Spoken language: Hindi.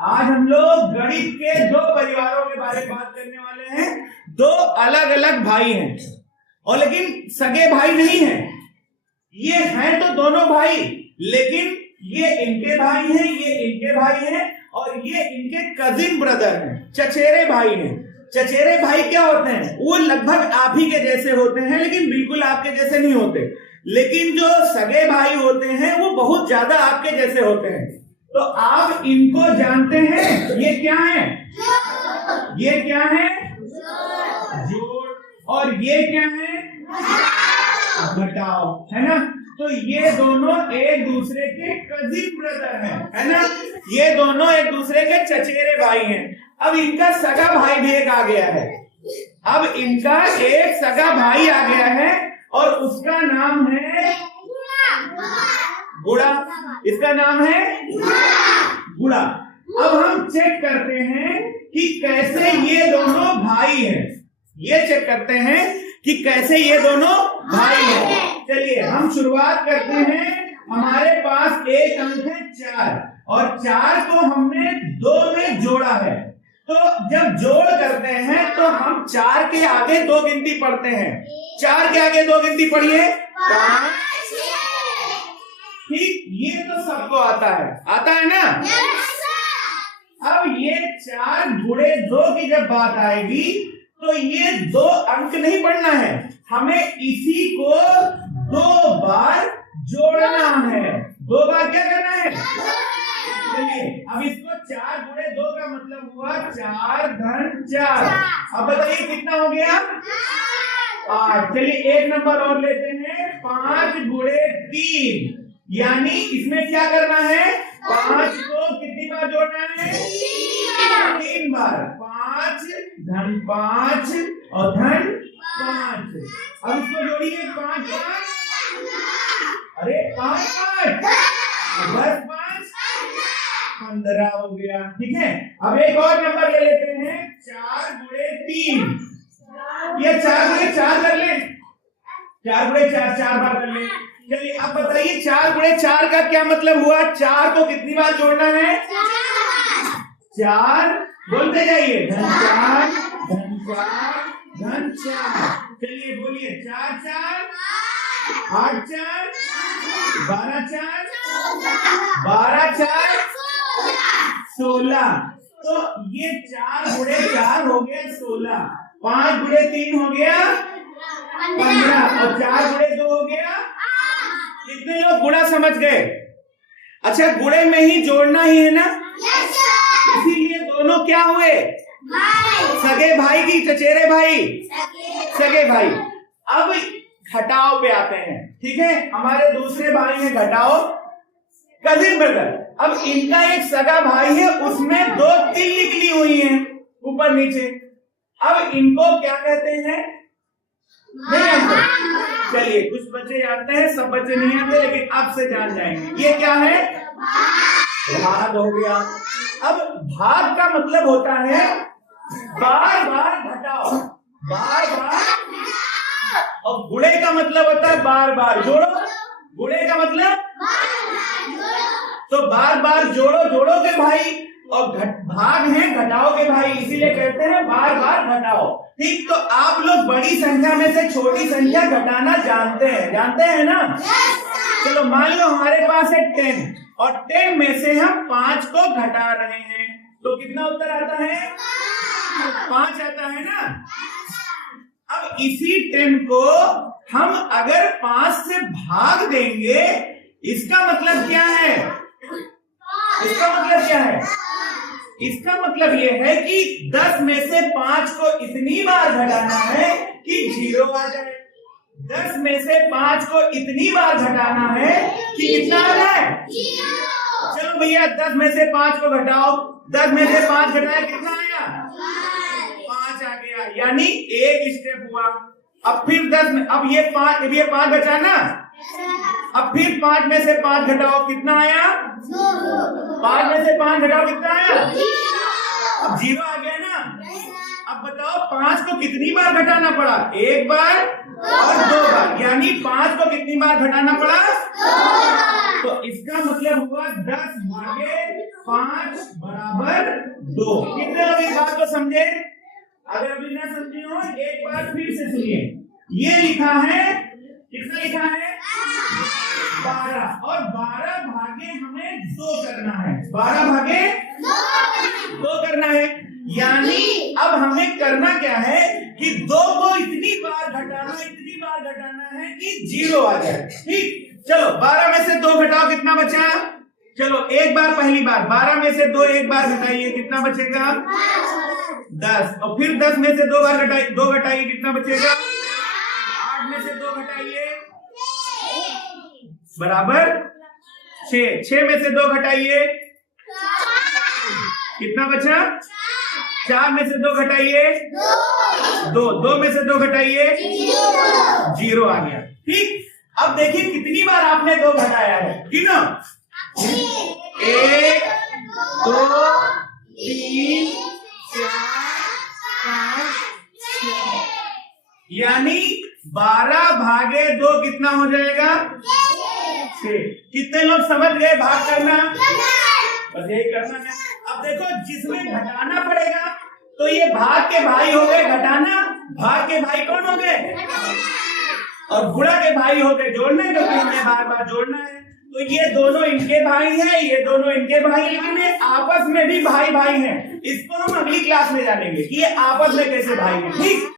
आज हम लोग गणित के दो परिवारों के बारे में बात करने वाले हैं। दो अलग अलग भाई हैं और लेकिन सगे भाई नहीं हैं। ये हैं तो दोनों भाई, लेकिन ये इनके भाई हैं, ये इनके भाई हैं और ये इनके कजिन ब्रदर हैं, चचेरे भाई हैं। चचेरे भाई क्या होते हैं? वो लगभग आप ही के जैसे होते हैं, लेकिन बिल्कुल आपके जैसे नहीं होते। लेकिन जो सगे भाई होते हैं वो बहुत ज्यादा आपके जैसे होते हैं। तो आप इनको जानते हैं, ये क्या है? ये क्या है? जोड़। और ये क्या है? घटाओ, है ना? तो ये दोनों एक दूसरे के कजिन ब्रदर हैं, है ना? ये दोनों एक दूसरे के चचेरे भाई हैं। अब इनका सगा भाई भी एक आ गया है। अब इनका एक सगा भाई आ गया है और उसका नाम है गुड़ा। इसका नाम है गुड़ा। अब हम चेक करते हैं कि कैसे ये दोनों भाई हैं। ये चेक करते हैं कि कैसे ये दोनों भाई हैं। चलिए हम शुरुआत करते हैं। हमारे पास एक अंक है 4 और 4 को हमने 2 में जोड़ा है। तो जब जोड़ करते हैं तो हम 4 के आगे 2 गिनती पढ़ते हैं। 4 के आगे 2 गिनती पढ़िए, 5। ठीक, ये तो सबको आता है ना? अब ये 4 गुणे 2 की जब बात आएगी तो ये 2 अंक नहीं पढ़ना है, हमें इसी को 2 बार जोड़ना है। 2 बार क्या करना है? चलिए अब इसको 4 गुणे 2 का मतलब हुआ 4 धन 4। अब बताइए कितना हो गया? 8। चलिए एक नंबर और लेते हैं, 5 गुणे 3। यानी इसमें क्या करना है? 5 को कितनी बार जोड़ना है? 3 बार। 5 धन 5 और धन 5। अब इसको जोड़िए, 5 5। अरे 5 5 10 5 15 हो गया। ठीक है, अब एक और नंबर ले लेते हैं, 4 गुणे 3। ये 4 गुणे 4 कर ले, 4 गुणे 4 4 बार कर ले। चलिए अब बताइए 4 गुणे 4 का क्या मतलब हुआ? 4 को कितनी बार जोड़ना है? 4। बोलते जाइए, धन 4 धन 4 धन 4। चलिए बोलिए, 4 4 8 4 12 4 12 4 16। तो ये 4 गुणे 4 हो गया 16। 5 गुणे 3 हो गया 15 और 4 गुणे 2 हो गया। कितने लोग गुणा समझ गए? अच्छा, गुणे में ही जोड़ना ही है ना? इसीलिए दोनों क्या हुए? सगे भाई की चचेरे भाई, सगे भाई। अब घटाओ पे आते हैं। ठीक है, हमारे दूसरे भाई हैं घटाओ, कजिन ब्रदर। अब इनका एक सगा भाई है, उसमें 2 तिल निकली हुई हैं ऊपर नीचे। अब इनको क्या कहते हैं? नहीं जानते? चलिए कुछ बच्चे जानते हैं, सब बच्चे नहीं आते, लेकिन अब से जान जाएंगे। ये क्या है? भाग हो गया। अब भाग का मतलब होता है बार बार घटाओ, बार बार। और गुणे का मतलब होता है बार बार जोड़ो। गुणे का मतलब तो बार बार जोड़ो, जोड़ो के भाई। और भाग है घटाओ के भाई, इसीलिए कहते हैं बार बार घटाओ। ठीक, तो आप लोग बड़ी संख्या में से छोटी संख्या घटाना जानते हैं ना? चलो मान लो हमारे पास है 10 और 10 में से हम 5 को घटा रहे हैं, तो कितना उत्तर आता है? 5 आता है ना? अब इसी 10 को हम अगर 5 से भाग देंगे, इसका मतलब क्या है? इसका मतलब क्या है? इसका मतलब यह है कि 10 में से 5 को इतनी बार घटाना है कि 0 आ जाए। 10 में से 5 को इतनी बार घटाना है कि कितना आ जाए? चलो भैया 10 में से 5 को घटाओ। 10 में से 5 घटाया, कितना आया? 5 आ गया। यानी एक स्टेप हुआ। अब फिर 10 में, अब ये 5 बचाना। अब फिर 5 में से 5 घटाओ, कितना आया? 5 में से 5 घटाओ, कितना आया? अब 0 आ गया ना? अब बताओ 5 को कितनी बार घटाना पड़ा? 1 बार और 2 बार। यानी 5 को कितनी बार घटाना पड़ा? तो इसका मतलब हुआ 10 भागे 5 बराबर 2। कितने लोग इस बात को समझे? अगर अभी ना समझे हो एक बार फिर से सुनिए। ये लिखा है, कितना लिखा है? 12 और 12 भागे हमें 2 करना है। 12 भागे 2 करना है। यानी अब हमें करना क्या है कि 2 को इतनी बार घटाना है कि 0 आ जाए। ठीक, चलो 12 में से 2 घटाओ, कितना बचा? चलो एक बार, पहली बार 12 में से 2 एक बार घटाइए, कितना बचेगा? 10। और फिर 10 में से 2 बार घटाइए, कितना बचेगा? 8 में से 2 घटाइए बराबर 6। 6 में से 2 घटाइए, कितना बचा? 4 में से 2 घटाइए 2। 2 में से 2 घटाइए 0 आ गया। ठीक, अब देखिए कितनी बार आपने 2 घटाया है, ठीक ना? 1 2 3 4 5 6, यानी 12 भागे 2 कितना हो जाएगा? 6। कितने लोग समझ गए भाग करना? बस यही करना है। अब देखो जिसमें घटाना पड़ेगा तो ये भाग के भाई हो गए घटाना, भाग के भाई कौन हो गए? और गुणा के भाई हो गए जोड़ना, क्योंकि हमें बार बार जोड़ना है। तो ये दोनों इनके भाई हैं, ये दोनों इनके भाई, लेकिन ये आपस में भी भाई भाई हैं। इसको हम अगली क्लास में जानेंगे कि ये आपस में कैसे भाई हैं। ठीक।